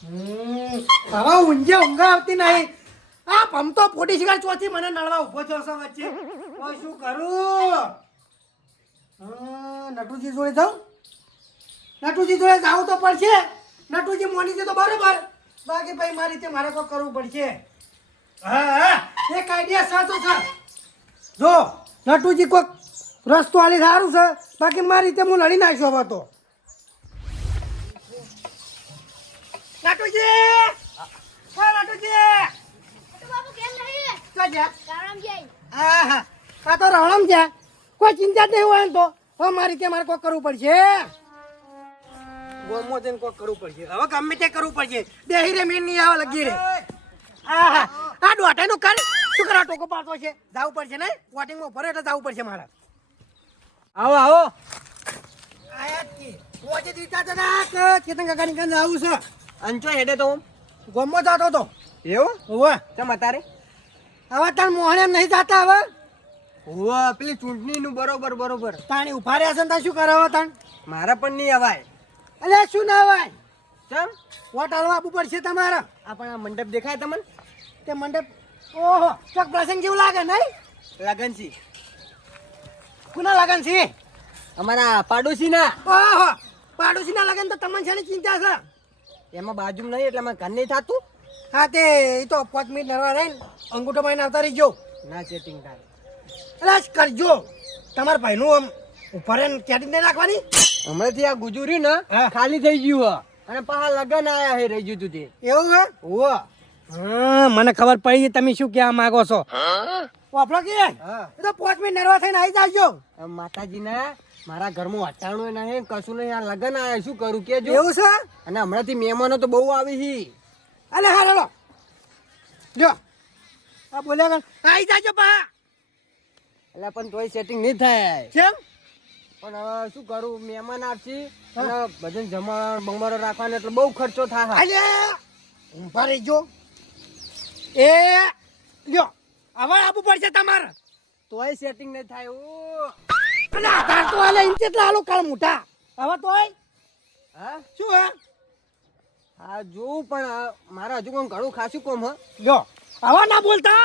હવે ઊંઘ આવતી નહીં. આ ભમતો ફોટી શિકાર ચોથી મને નળવા ઉભો થયો છે વચ્ચે. કોઈ શું કરું? નટુજી જોડે જાઉં? નટુજી જોડે જાવું તો પડશે. નટુજી મોની છે તો બરોબર, બાકી ભાઈ મારી રીતે મારે કોઈ કરવું પડશે. હા એક આઈડિયા સાચો છે. જો નટુજી કોઈક રસ્તો આલી સારું છે, બાકી મારી રીતે હું લડી નાખ્યો હવે તો. નટુજી! ઓ નટુજી! બાપુ કેમ નહીં? તો જા. રામ જય. હા આ તો રણમ છે. કોઈ ચિંતા જ નહીં હોય ને તો હવે મારી રીતે મારે કોઈ કરવું પડશે. ગોમો જઈને કોઈ કરવું પડશે. હવે ગમે તે કરવું પડશે. બેહી રે મેં નહીં આવે લગી રે. આ દોટાનું કર. શું કરવા ટોકો પાડતો છે? જવું પડશે ને વોટિંગમાં ભરે એટલે જવું પડશે મારે. આવો આવો. આયા જ કી. રોજે દીધા તો ના ચેતન કાકાની કાન જવું છે. અંચો હેડે તો હું ગોમો જતો તો. એવું હોવે. ચમ અતારે હવે તાર મોહણે નહીં જતા હવે. હોવા પેલી ચૂંટણી નું બરોબર બરોબર તાણી ઉભા રહ્યા છે ને તાર શું કરે હવે તાણ? મારા પણ નહીં અવાય. અલ્યા શું ના હોય? ચમ વોટ હાલવા આપવું પડશે તમારે. આપણા મંડપ દેખાય તમને? તે મંડપ ઓહો ચોક પ્રસંગ જેવું લાગે નહીં? લગનસી કુના લગન છે? અમારા પાડોશી ના ઓહો પાડોશી ના લગન તો તમને છે ચિંતા છે. એમાં બાજુમાં નહીં એટલે અમારે ઘર નહીં થતું. હા તે એ તો 5 મિનિટ નરવા રહીને અંગૂઠો મારીને આવતા રહી ગયો. ના સેટિંગ થાય. એટલે જ કરજો. તમારા ભાઈનું આમ ઉપર કેટી નહીં રાખવાની. હમણાંથી આ ગુજર્યું ને હા. ખાલી થઈ ગયું હે. અને પાછા લગન આયા હે રહી ગયું તું તે. એવું હે? હોવા હા મને ખબર પડી તમે શું કહેવા માંગો છો. વાપરો કે હા એ તો 5 મિનિટ નરવા થઈને આવી જાજો. માતાજી ના મારા ઘરમાં અટાણું નહીં કશું નહીં. આ લગન આયા શું કરું કેજો. એવું છે? અને હમણાંથી મહેમાનો તો બહુ આવી હી. અલે હા હેલો લ્યો આ બોલ્યા કર આવી જાજો પા. એટલે પણ તોય સેટિંગ નહીં થાય. કેમ? પણ હવે શું કરું મહેમાન આવશે અને બધું જમણ બમણો રાખવાનો એટલે બહુ ખર્ચો થાય. અલ્યા ઊભા રહીજો. એ લ્યો હવે આપવું પડશે તમારે. તોય સેટિંગ નહીં થાય. ઓ અને આધાર તો હાલે ઇન કેટલા હાલો કાળ મોટા. હવે તોય હા શું હે? હા જોઉં પણ મારા હજુ કોમ ઘણું ખાસું કોમ હ. લ્યો હવે ના બોલતા.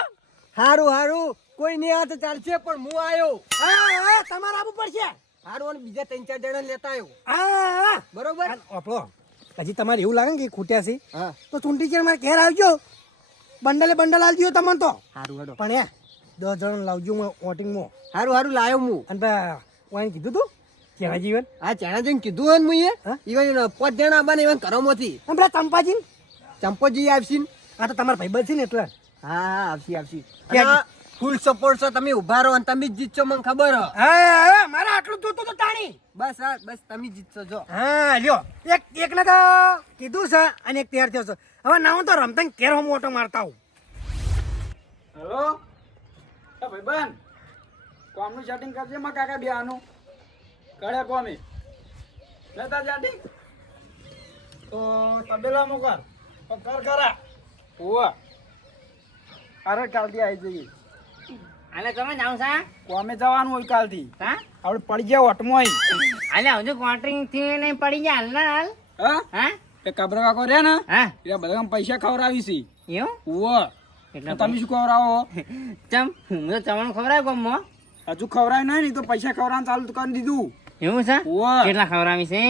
હારું હારું કોઈ નહીં આ તો ચાલશે પણ હું આવ્યો. હા તમારે આપવું પડશે. હારું અને બીજા 3-4 જણા લેતા આવ્યો. હા બરોબર. આપણો હજી તમારે એવું લાગે ને કે ખૂટ્યા છે હા તો ચૂંટી ચેર મારે ઘેર આવજો. બંડલ આલજો તમને તો. હારું હારું પણ એ 10 જણ લાવજો વોટિંગમાં. હારું હારું લાયો હું. અને વાઈને કીધું તું કેવા જીવન આ ચાણા જઈને કીધું હોય ને મુએ હા? ઈવન 5 જણા આવવાના ઈવન ઘરોમાંથી અને પેલા ચંપાજી ચંપોજી આવશે ને. આ તો તમારા ભાઈબંધ છે ને એટલે. હા હા આવશે આવશે. ક્યાં? ફૂલ સપોર્ટ છો તમે ઉભા રહો અને તમે જ જીતશો મને ખબર હ. હા મારે આટલું જોતું તો તાણી. બસ હા બસ તમે જીતશો જો. હા લ્યો એક ને તો કીધું છે અને એક તૈયાર થયો છે. હવે ના હું તો રમતા કેર હું મોટો મારતા હું. હેલો ભાઈબંધ કોમનું સેટિંગ કરજે માં કાકા બે આનું કરે કોમી લેતા જાડી તો તબેલા મોકલ કર ખરા ઓવા અરે કાલથી આવી જઈએ. આલે તમે જાવ છા કોમે જવાનું હોય કાલથી. હા આપણે પડી ગયા વટમાં આલે હજુ કોન્ટ્રિંગ થી નહીં પડી ગયા હાલ ના હાલ હા હા એ કબરો કાકો રહ્યા ને હા એ બધા પૈસા ખવડાવી છે. એવું ઓવા એટલે તમે શું ખવડાવો? ચમ હું તો તમને ખવડાવ ગમો હજુ ખવડાય નહીં તો પૈસા ખવડાવવાનું ચાલુ કરી દીધું. એવું છે ઓવા કેટલા ખવડાવી છે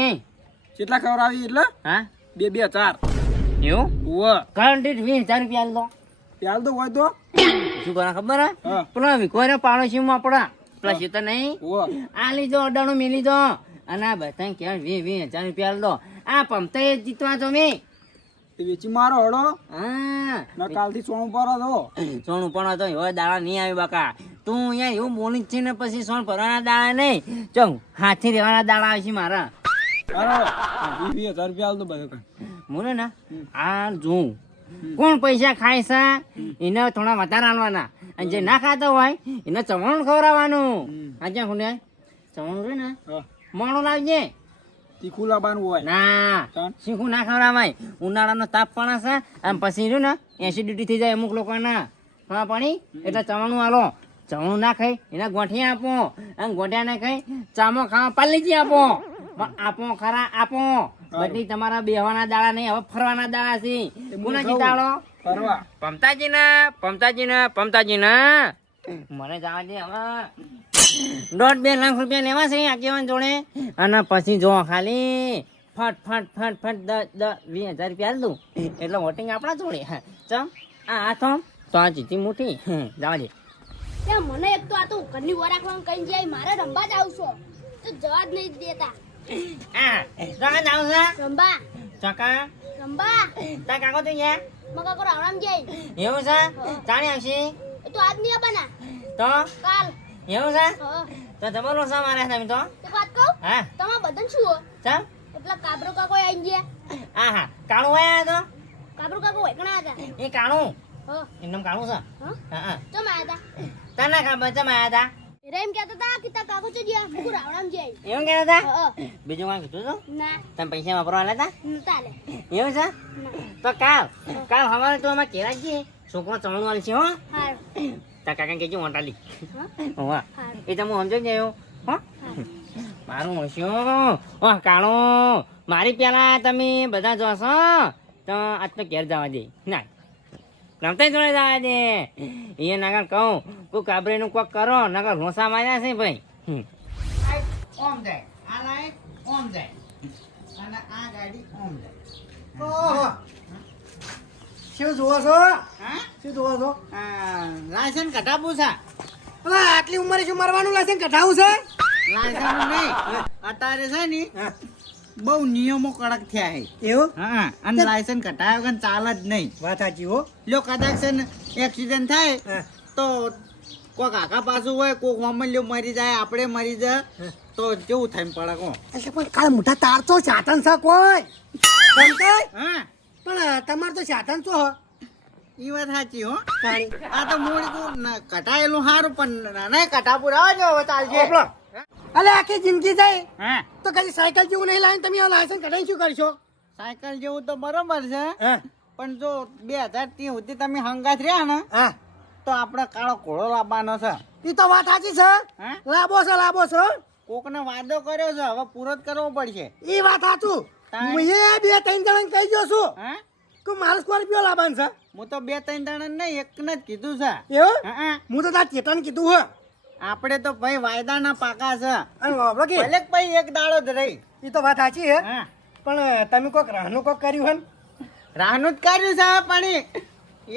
કેટલા ખવડાવી એટલે હા 2,000. એવું ઓવા કરંટ 20,000 રૂપિયા આલ દો પ્યાલ તો હોય તો શું કરે ખબર હે હા. પેલો વિકોરે પાડોશી માં આપડા પેલા શીતર નહીં ઓવા આ લીધો અડાણું મેલી દો અને આ બધા ક્યાં 20,000 રૂપિયા આલ દો આ પમતે જીતવા છો મેં એ વેચી મારો હડો હા મેં કાલથી સોનું પર હતો. સોનું પણ હતો એવા દાડા નહીં આવી બાકા તું અહીંયા એવું બોલી જ છે ને પછી સોન ભરવાના દાડા નહીં ચમ હાથી રહેવાના દાડા આવે છે મારા બરાબર 20,000 રૂપિયા આલ તો બધું કઈ. મને ને આ જોઉં કોણ પૈસા ખાય છે એને થોડા વધારે આલવાના અને જે ના ખાતો હોય એને ચવાણું ખવડાવવાનું આજે હું ચવાણું રે ને હા મોણું લાવજે તીખું લાવવાનું હોય. ના ચાલ. શીખું ના ખવડાવાય ઉનાળાનો તાપ પણ છે અને પછી રહ્યું ને એસિડિટી થઈ જાય અમુક લોકોના ખાવા પાણી એટલે ચવાણું આલો ચવાણું ના ખાઈ એના ગોઠિયા આપો અને ગોઠિયા ના ખાઈ ચામો ખાવા પાલીજી આપો પણ આપો ખરા આપો બધી તમારા બેહવાના દાડા નહીં, હવે ફરવાના દાડા છે. કોને જીતાડો? ફરવા પમતાજીને મને જવા દે હવે. 1.5 લાખ રૂપિયા લેવા છે આગેવાન જોડે, અને પછી જો ખાલી ફટ ફટ ફટ ફટ 10-20 હજાર રૂપિયા આલ દઉં એટલે વોટિંગ આપણા જોડે. ચમ આ હાથો તો આ જીતી મોટી જવા દે. ત્યાં મને એક તો આ તો ઘરની વાર રાખવાનું કઈ જાય, મારે રંબા જ આવશો તો જવા જ નહીં દેતા. જવા જાવ છે રંબા ચકા રંબા તા કાકો તો ગયા મકા કો રાવણામ જાય. એવું છે ચાણી આવશે એ તો આજ નહીં આપવાના, તો કાલ. એવું છે હા તો જબરલો છે મારે તમે તો. એક વાત કહું, હા તમારા બધાને શું હો? ચમ એટલા કાબરો કાકો આવી ગયા. હા કાણું આયા તો કાબરો કાકો એકણા હતા. એ કાણું હા એમનું કાણું છે. હા હા ચમ આયા હતા? તને ખબર ચમ આયા હતા એરા એમ કહેતા હતા કે તા કાકો ચડ્યા, મુકુ રાવણામ જાય. એવું કહેતા હતા? હા બીજું કાંઈ કીધું તું? ના તમે પૈસા વાપરવા આલ્યા નતા લે. હતા એવું છે? તો કાલ સવારે તો અમે કેરા જઈએ, છોકરો ચણવાનું આલ છે હો. હારું તાર કાકા કહેજો વંટાલી હા વાહ હારું એ તો હું સમજો જ આવ્યો હો. હારું. મારું હસ્યો ઓ કાણો મારી પેલા તમે બધા જોશો તો આજ તો ઘેર જવા દે ના રમતા જોડે જવા દે. એ નાગર કહું કોઈ કાબરીનું કોક કરો નગર રોસા માર્યા છે ભાઈ. ઓમ જાય આ લાઈટ ઓમ જાય અને આ ગાડી ઓમ જાય. ઓહો શું જોવો છો? હા શું જોવો છો? લાયસન્સ કઢાવવું છે. અલા, આટલી ઉંમરે શું મારવાનું લાયસન્સ કઢાવું છે? લાયસન્સ નહીં અત્યારે છે ને હા. બહુ નિયમો કડક થયા છે. એવું હા અને લાયસન્સ કઢાવ્યા વગર ચાલે જ નહીં. વાત સાચી હો. જો કદાચ છે ને એક્સિડન્ટ થાય હા. તો કોક આખા પાછું હોય કોક મામલ્યો મરી જાય આપણે મરી જાય તો કેવું થાય પડે કો. એટલે પણ કાલ મોટા તાર તો સાધન છે કોઈ સમજાય? હા પણ તમારે તો સાધન તો હ. એ વાત સાચી હો. તાણી. આ તો મૂળ કટાયેલું સારું પણ નહીં કટાપુર આવજો હવે ચાલશે. ઓપલો. અલે આખી જિંદગી જાય હા તો કદી સાયકલ જેવું નહીં લાવીને તમે આ લાયસન્સ કઢાઈ શું કરશો? સાયકલ જેવું તો બરોબર છે હા પણ જો 2030 સુધી તમે હંગાત રહ્યા ને હા તો આપણે કાળો ઘોડો લાવવાનો છે. એ તો વાત સાચી છે. હા લાંબો છે લાંબો છે. કોકને વાદો કર્યો છે હવે પૂરો જ કરવો પડશે. એ વાત સાચું. તાણી. હું એ 2-3 જણાને કહી દઉં છું હા કે મારે સ્કોર્પિયો લાવવાનું છે. હું તો 2-3 જણા નહીં એકને જ કીધું છે. એવું હા હું તો તાર ચેતન કીધું હે. આપણે તો ભાઈ વાયદાના પાકા છે. અને બાબા કે ભલે ભાઈ એક દાડો જ રહી. એ તો વાત સાચી હે. હા પણ તમે કોક રાહનું કોક કર્યું હે ને? રાહનું જ કર્યું છે પણ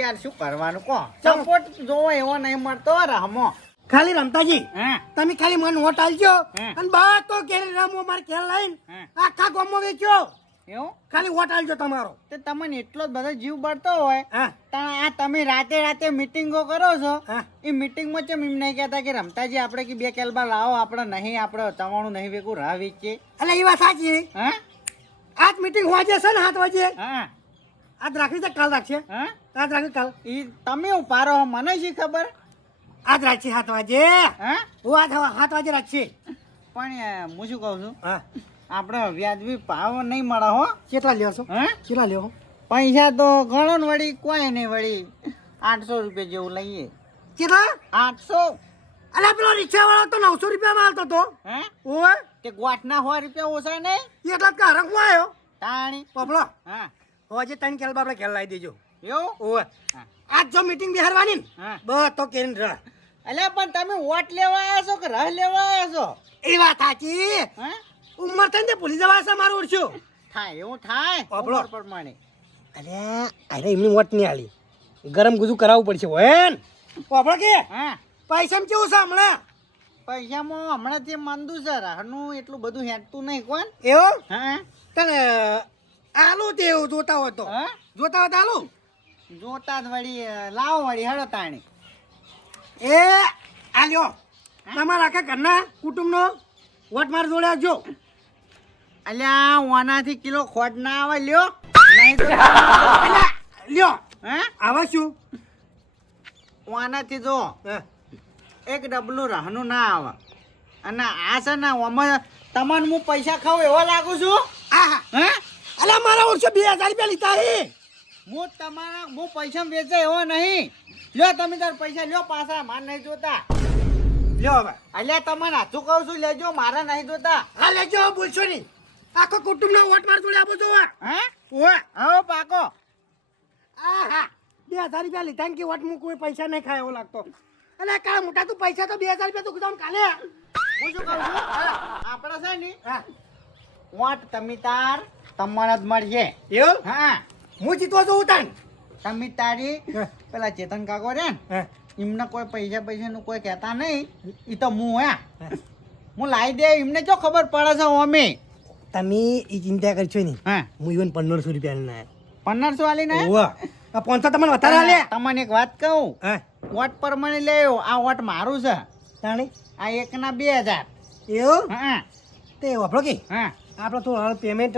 યાર શું કરવાનું કો સપોર્ટ જોવો એવો નહીં મળતો રહમો. ખાલી રમતાજી હા તમે ખાલી મને વોટ આલજો હા. અને બા તો ઘેર રમો મારે ઘેર લઈને હા. આખા ગામમાં વેચ્યો. એવું ખાલી વોટ આલજો તમારો. તે તમને એટલો જ બધો જીવ બળતો હોય હા પણ આ તમે રાતે મીટિંગો કરો છો હા એ મીટિંગમાં ચમ એમ નહીં કહેતા કે રમતાજી આપણે કે 2 કેલબા લાવો આપણે નહીં આપણે તમારું નહીં વેકું રાહ વેચીએ. એટલે એ વાત સાચી. હા આજ મીટિંગ વાજે છે ને 7 વાગે. હા આજ રાખવી છે કાલ રાખશે? હા આજ રાખવી કાલ? એ તમે ઉપારો છો, મને શી ખબર. આજ રાખશે 7 વાગે. હા હું આજ 7 વાગે રાખશે. પણ હું શું કહું છું હા આપણે વ્યાજબી ભાવ નહીં મળે હો. કેટલા લ્યો છો? હા કેટલા લ્યો? પૈસા તો ગણો ને વળી કોઈ નહીં વળી 800 રૂપિયા જેવું લઈએ. કેટલા? 800. અલા પેલો રિક્ષા વાળો તો 900 રૂપિયામાં આલતો તો. હા ઓય તે ગોઠના 100 રૂપિયા ઓછા નહીં એટલા જ હરખમાં આવ્યો. તાણી. પોપલો હા હોજે 3 કેલ બાપડા ઘેર લાવી દેજો. એવું. ઓય હા. આજ જો મીટિંગ બિહારવાની ને હા બસ તો કેરીને રહ. અલ્યા પણ તમે વોટ લેવા આવ્યા છો કે રહ લેવા આવ્યા છો. એ વાત સાચી. હા ઉંમર થઈને ભૂલી જવા છે મારું ઓળખ્યું. થાય એવું થાય આપણો. ઉંમર પ્રમાણે. અરે અરે એમની વોટ નહીં આલી. ગરમ ગુજુ કરાવવું પડશે હોય ને. પોપલો કે હા પૈસામાં કેવું છે હમણાં? પૈસામાં હમણાંથી માંદું છે rahનું એટલું બધું હેઠતું નહીં કોણ. એવું હા તને આલુ તે એવું જોતા હોય તો હા જોતા હોય તો આલુ. જોતા જ વળી લાવો વળી હેડો તાણી. એ આલ્યો તમારા આખા ઘરના કુટુંબનો વોટ માર જોડે આવજો. અલ્યા ઓનાથી કિલો ખોટ ના આવે લ્યો નહીં તો અલ્યા, લ્યો હા આવા શું? ઓનાથી જો હા. એક ડબલું rahનું ના આવે અને આ છે ને ઓમાં તમને હું પૈસા ખાવ એવો લાગુ છું. આહા. હા અલ્યા મારા ઓળશો 2000 રૂપિયા લીધા હે. હું પૈસા વેચે એવો નહીં. લ્યો તમે તાર પૈસા લ્યો પાછા માર નહીં જોતા. લ્યો હવે અલ્યા તમને હાથું કહું છું લેજો મારા નહીં જોતા. હા લેજો બોલશો નહીં. આખો કુટુંબનો વોટ માર જોડે આપો છો હા ઓવે આવો પાકો આહા 2000 રૂપિયા લીધા ને કે વોટ હું કોઈ પૈસા નહીં ખાય એવો લાગતો અને કાળ મોટા તું પૈસા તો 2000 રૂપિયા તું ગુદામ કાલે હું શું કહું છું આપણે છે ને હા વોટ તમે તાર તમને જ મળશે એવું હા હું જીતવા જોઉં તાન તમે તારી હા. પેલા ચેતન કાકો રે ને હા એમને કોઈ પૈસાનું કોઈ કહેતા નહીં એ તો હું હું લાવી દે એમને જો ખબર પડે છે અમે તમે એ ચિંતા કરશો નહીં હા હું ઇવન 1500 રૂપિયા ના 1500 વાલી ને ઓવા આ 500 તમને વધારે આલે તમને એક વાત કહું હા વોટ પ્રમાણે લેવો આ વોટ મારું છે તાણી આ એકના 2000 એવું હા તે વાપરો કે હા આપણે થોડું પેમેન્ટ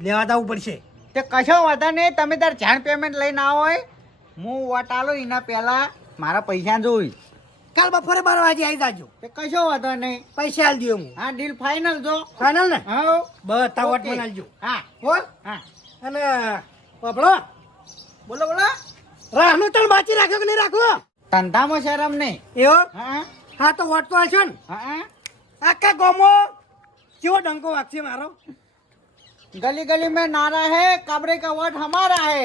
લેવા જવું પડશે તે કશો વાંધો નહીં તમે તાર જાણ પેમેન્ટ લઈને આવો હોય હું વોટ આલો એના પહેલા મારા પૈસા જોઈ કાલ બપોરે 12 વાગે આવી જાજો તે કશો વાંધો નહીં પૈસા આલ દઉં હું હા ડીલ ફાઇનલ જો ફાઇનલ ને હા બધા વોટ ઓકે. બનાવજો હા હો હા અને વાપરો બોલો બોલો રાહનો તણ બાકી રાખ્યો કે નહીં રાખો ધંધામાં શરમ નહીં એવો હા હા તો વોટ તો આલશો ને હા આખા ગામો કેવો ડંકો વાગશે મારો गली गली में नारा है काबरे का वोट हमारा है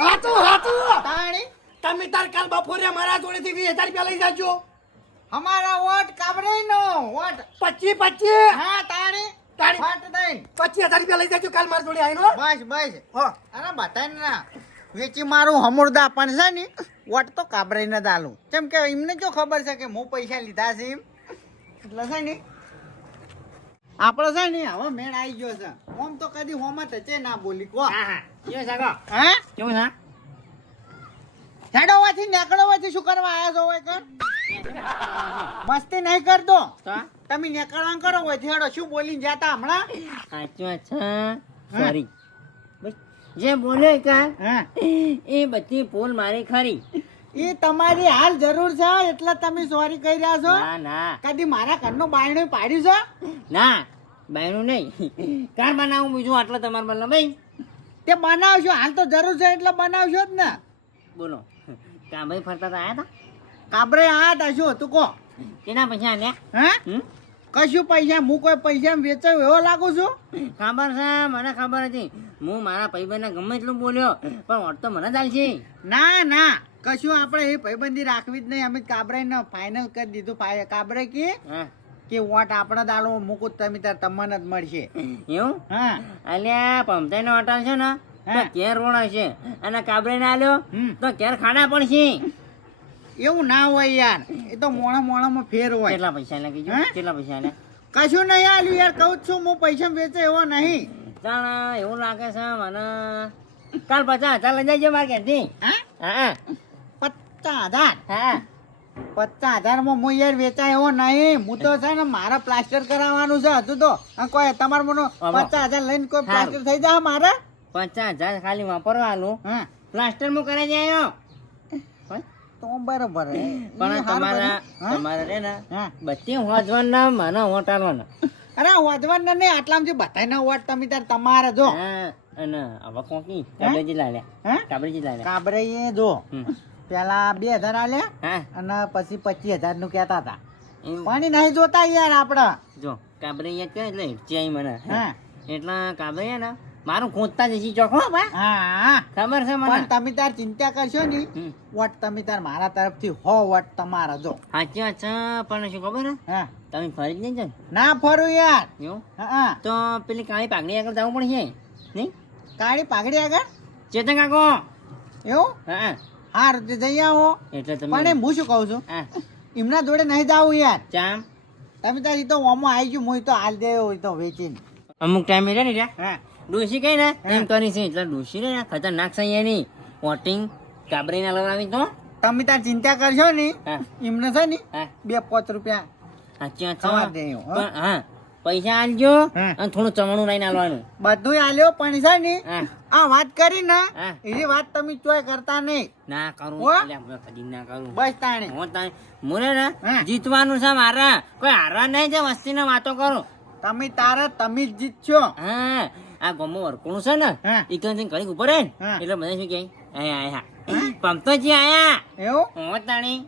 હાતું ताणी તમે તાર કાલ બપોરે મારા જોડેથી 20000 રૂપિયા લઈ જાજો हमारा वोट काबरे नो वोट 25 हाँ ताणी તાણી. फट देन 25000 રૂપિયા લઈ જાજો કાલ મારા જોડે આવીનો बस बस હો अरे बताय ना વેચી મારું હમુરદા પણ છે ને વોટ તો કાબરે ન દાલું કેમ કે એમને જો ખબર છે કે હું પૈસા લીધા છે એમ એટલે છે ને આપણે છે ને હવે મેળ આવી ગયો છે ઓમ તો કદી હોમાં ટચે ના બોલી કો હા હા કેવું સાગો હા કેવું ના હેડોવાથી નેકળોવાથી શું કરવા આયા છો હોય કર મસ્તી નહીં કરતો તો તમે નેકળવા કરો હોય હેડો શું બોલીને જાતા હમણાં સાચું અચ્છા સોરી જે બોલ્યો કાલ હા એ બધી ભૂલ મારી ખરી એ તમારી હાલ જરૂર છે એટલે તમે સોરી કહી રહ્યા છો ના ના કદી મારા ઘરનું બાયણું પાડ્યું છે ના બાયનું નહીં કાર બનાવું બીજું આટલો તમારે બદલો ભાઈ તે બનાવશો હાલ તો જરૂર છે એટલે બનાવશો જ ને બોલો કા ભાઈ ફરતા તો આયા કાબરે આ હશું તું કહો હતા કેના પૈસા આલ્યા હા હમ? કશું પૈસા હું કોઈ પૈસા વેચાવ એવો લાગુ છું ખબર છે મને ખબર હતી હું મારા ભાઈબંધને ગમે એટલું બોલ્યો પણ વોટ તો મને જ આલશે ના ના કશું આપણે એ ભાઈબંધી રાખવી જ નહીં અમે કાબરે ને ફાઇનલ કરી દીધું કાબરે હા કે વોટ આપણે દાડો મૂકું તમે તાર તમને જ મળશે એવું હા અલ્યા પમતાઈ નો હોટલ છે ને તો હા. ઘેર રોડ હશે અને કાબરે ના આલ્યો હમ. તો ઘેર ખાના પડશે એવું ના હોય યાર એ તો મોણામાં ફેર હોય કેટલા પૈસા લાગી ગયો હા? કેટલા પૈસા આલ્યા કશું નહીં આલ્યું યાર કહું જ છું હું પૈસા વેચે એવો નહીં તાણ એવું લાગે છે મને કાલ 50,000 લઈ જજો મારા ઘેરથી હા હા 50,000 હા 50,000 માં હું યાર વેચાય એવો નહીં હું તો છે ને મારા પ્લાસ્ટર કરાવવાનું છે હજુ તો આ કોઈ તમારે મને આવો. 50,000 લઈને કોઈ હારું. પ્લાસ્ટર થઈ જાય મારે 50,000 ખાલી વાપરવા આલું હા પ્લાસ્ટર માં કરાઈ જાય તો બરોબર હે. પણ ઈ હારું તમારા કર્યું. હા? તમારે રે ને હા બધી હોજવાના મને વોટ આલવાના અરે વધવાના નહીં આટલામાં જે બધાયના વોટ તમે તાર તમારે જો હા અને હવે કોકી કાબરેજી લાલ્યા હા કાબરેજી લાલ્યા કાબરે એ જો હમ. પેલા 2,000 આલ્યા હા અને પછી 25,000 નું કહેતા હતા એમ પણ ઈ નહીં જોતા યાર આપડે જો કાબરે યાદ કરે એટલે હિચકી આવી મને હા એટલે કાબરે ને મારું ખોદતા જશે ચોખો બા હા ખબર છે મને પણ તમે તાર ચિંતા કરશો ને હમ. વોટ તમે તાર મારા તરફથી વોટ તમારા જો સાચી વાત છે પણ શું ખબર હે હા તમે ફરી જ નહીં જાઓ ના ફરું યાર એવું હા તો પેલી કાળી પાઘડી આગળ જવું પડશે નહીં કાળી પાઘડી આગળ ચેતન કાકો એવું હા હા રીતે જઈ આવો એટલે પણ તમે એમ હું શું કહું છું હા એમના જોડે નહીં જાવું યાર ચામ તમે તાર ઈ તો ઓમો આવી ગયું હું ઈ તો હાલ દેવો ઈ તો વેચીને અમુક ટાઈમે રે ને ત્યાં હા ડોસી કઈ ને એમ કરી છે એટલે ડોસી રે ને ખતરનાક છે એની વોટિંગ કાબરી ના લગાવી તો તમે તાર ચિંતા કરશો ને હા એમને છે ને હા 2-5 રૂપિયા સાચી વાત ખવા છે દે એવું, હો? પણ હા પૈસા આલજો હા. અને થોડું ચમણું લઈને આલવાનું બધું આલ્યો પણ છે ને હા આ વાત કરી ને હા. એની વાત તમે ચોય કરતા નહીં ના કરું હો? અલ્યા, હું કદી ના કરું બસ તાણે હું તારે મુરે ને હા. જીતવાનું છે મારે કોઈ હારવા નહીં જે વસ્તીને વાતો કરું તમે તારે તમે જ જીતશો હા આ ગમો વરકુણું છે ને હા. ઈ કઈ ઘડી ઉપર રહે ને હા. એટલે બધા શું કહે આયા આયા પંપતોજી આયા એવું હું તાણી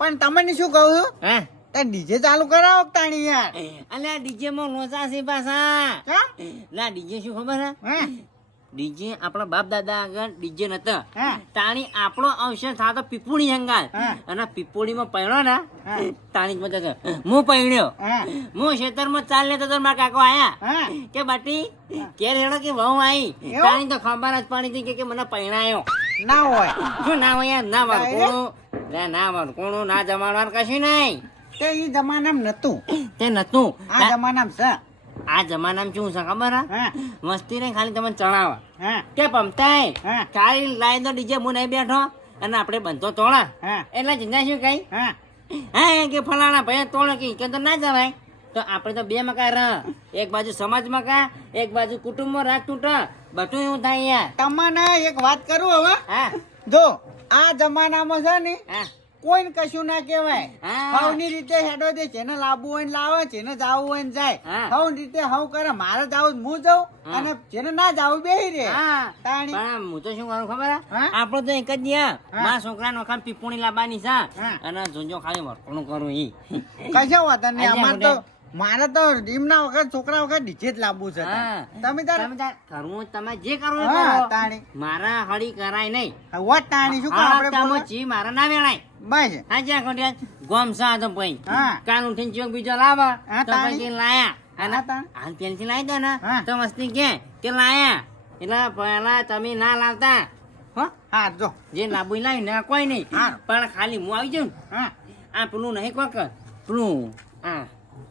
પણ તમને શું કહું છું હા તાર ડીજે ચાલુ કરાવો કે તાણી યાર. અલ્યા ડીજે માં લોચા છે પાછા. કેમ? ના ડીજે શું ખબર હે? હે? ડીજે આપણા બાપ દાદા આગળ ડીજે નતા. હા. તાણી આપણો અવસર થતો પીપુડી હંગાલ. હા. અને પીપુડીમાં પૈણો ને હા. તાણી જ મજા છે. હું પૈણ્યો. હા. હું ખેતરમાં ચાલ લેતો તો મારા કાકો આયા હા. કે બાટી કેર હેડો કે વહુ આવી. એવું? તાણી તો ખબર જ પડી હતી કે મને પૈણાયો. ના હોય. શું ના હોય યાર? ના વળકોણું ના વળકોણું ના જમાડવાનું કશું નહીં. તે ઈ જમાનામાં નતું. તે નતું. આ જમાનામાં છે. આ જમાનામાં શું છે ખબર હે? હા. મસ્તી નહીં ખાલી તમને ચણાવા હા. કે પમતાય હા. ખાલી લાઈ દો ડીજે હું નહીં બેઠો અને આપણે બંધો તોડા હા. એટલે ચિંતા શું કઈ હા. હા કે ફલાણા ભાઈ તોડો કે તો ના જવાય તો આપણે તો બે મકા રહ એક બાજુ સમાજ મકા એક બાજુ કુટુંબમાં રાત તૂટે બધું એવું થાય યાર. તમને એક વાત કરું હવે. હા જો આ જમાનામાં છે ને હા કોઈને કશું ના કહેવાય. હા. હવની રીતે હેડો દે, જેને લાવવું હોય ને લાવે, જેને જાવું હોય ને જાય. હા. હવ રીતે હવ કરે, મારે જાવું હું જાઉં હા. અને જેને ના જાવું બેહી રે. હા તાણી. પણ હું તો શું કરું ખબર હે? હા? આપણો તો એક જ દિયા હા. મારા છોકરાનો ખાલી પીપુણી લાવવાની છે હા. અને જોજો ખાલી વરકોણું કરું ઈ કશા વાત નહીં. આજે અમારે તો મારે તો રીમના વખત છોકરા વખત ડીજે જ લાવવું છે. હા. તમે તાર તમે તાર કરવું તમે જે કરવું એ હા, કરો. તાણી. મારા હળી કરાય નહીં. વોટ તાણી શું કામ આપણે તમે બોલે? જી મારા ના વેણાય બસ. હાજી આ ખોટી ગોમ સા તો ભાઈ હા. કાન ઉઠીને ચોક બીજો લાવા હા, તો તાણી. પછી લાયા અને હા, તાણી. હાલ પેન્સિલ લાવી દો ને હા. તો મસ્તી કે લાયા એટલે પહેલા તમે ના લાવતા હો હા જો. જે લાંબુ લાવી ને કોઈ નહીં હા. પણ ખાલી હું આવી જાઉં ને, હા. આ પેલું નહીં કોક પેલું હા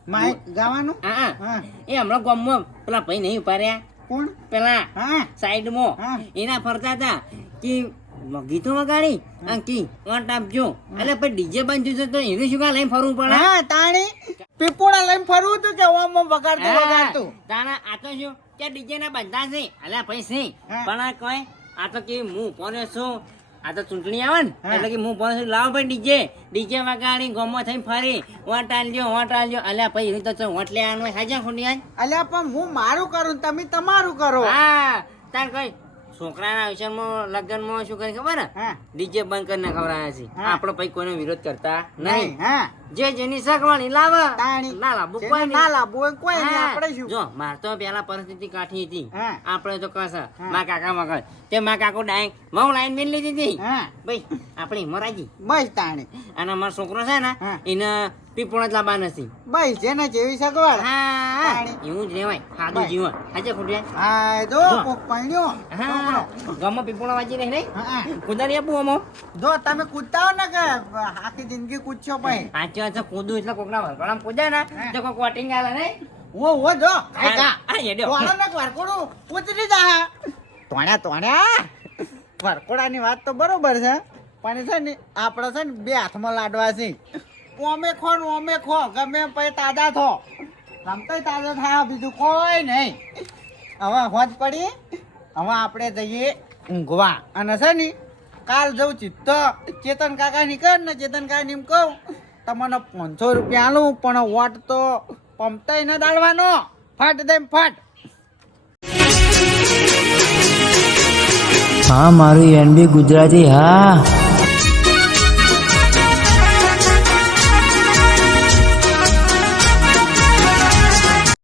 માઇક ગાવાનું. હા હા. એ હમણાં ગામમાં પેલા ભાઈ નહીં ઉભા રહ્યા કોણ? પેલા હા. સાઈડમાં હા. એના ફરતા હતા કે ગીતો વગાડી અને કી વાંટ આપજો એટલે પછી ડીજે બંધ છે તો એને શું કા લઈને ફરવું પડે હા તાણી પીપોડા લઈને ફરવું હતું કે ઓમ ઓમ વગાડતું વગાડતું. તારા આ તો શું કે ડીજે ના બંધા છે અલ્યા ભાઈ છે હા. પણ આ કોઈ આ તો કે હું પોને છું આ તો ચૂંટણી આવે ને હા. એટલે કે હું પોને છું લાવો ભાઈ ડીજે વગાડી ગોમમાં થઈને ફરી વાંટ આલજો અલ્યા ભાઈ એની તો વોટ લેવાનું હોય હાજા ખોટી આજ અલ્યા પણ હું મારું કરું ને તમે તમારું કરો. હા તાર કઈ છોકરાના અવસરમાં લગ્નમાં શું કરી ખબર હા. ડીજે બંધ કરીને ખવડાયા છે હા. આપણો ભાઈ કોઈનો વિરોધ કરતા નહીં નહીં. હા જે જેની સગવડ લાવે તાણી. ના લાવવું જેને કોઈ ના નહીં. લાવવું હોય કોઈ નહીં. હા. આપણે શું? જો માર તો પેલા પરિસ્થિતિ કાઠી હતી હા. આપણે તો કસ હા. મારા કાકા મગર તે મારા કાકો ડાયરેક્ટ મઉ લાઈન મેં લીધી હતી હા ભાઈ આપણી મરાજી બસ તાણી. અને મારો છોકરો છે ને હા. એને પીપોણા જ લાવવા નથી બસ જેને જેવી સગવડ. હા તાણી. એવું જ રેવાય સાદું બસ. જીવન આજે ખોટી હા જો જો. કોક પૈણ્યો. હા ગામમાં પીપોણા વાંચી રહી નહીં હા. કુદારી આપું અમો જો તમે કૂદતા હો ને કે આખી જિંદગી કૂદશો પછી. આચે આચે કૂદું એટલે કોકના વરઘોડામાં કૂદે ને તો કોક વોટિંગ આવે નહીં ઓ જો હા, હા, હેડ્યો. તોણા ને વરકોડું ઉતરી જા. તોણ્યા વરકોડાની વાત તો બરોબર છે પણ છે ને આપણે છે ને બે હાથમાં લાડવા છે. ઓમે ખો ને ઓમે ખો ગમે પછી તાજા થો રમતોય તાજા થાય બીજું કોઈ નહીં. હવે હોજ પડી હવે આપણે જઈએ ઊંઘવા અને છે ને કાલ જવું ચિત્ત ચેતન કાકા ની કર ને ચેતન કાકા ની કહું તમને 500 રૂપિયા આલું પણ વોટ તો પંપતાય ન દાળવાનો ફટ દે ફટ. હા મારું એનબી ગુજરાતી હા.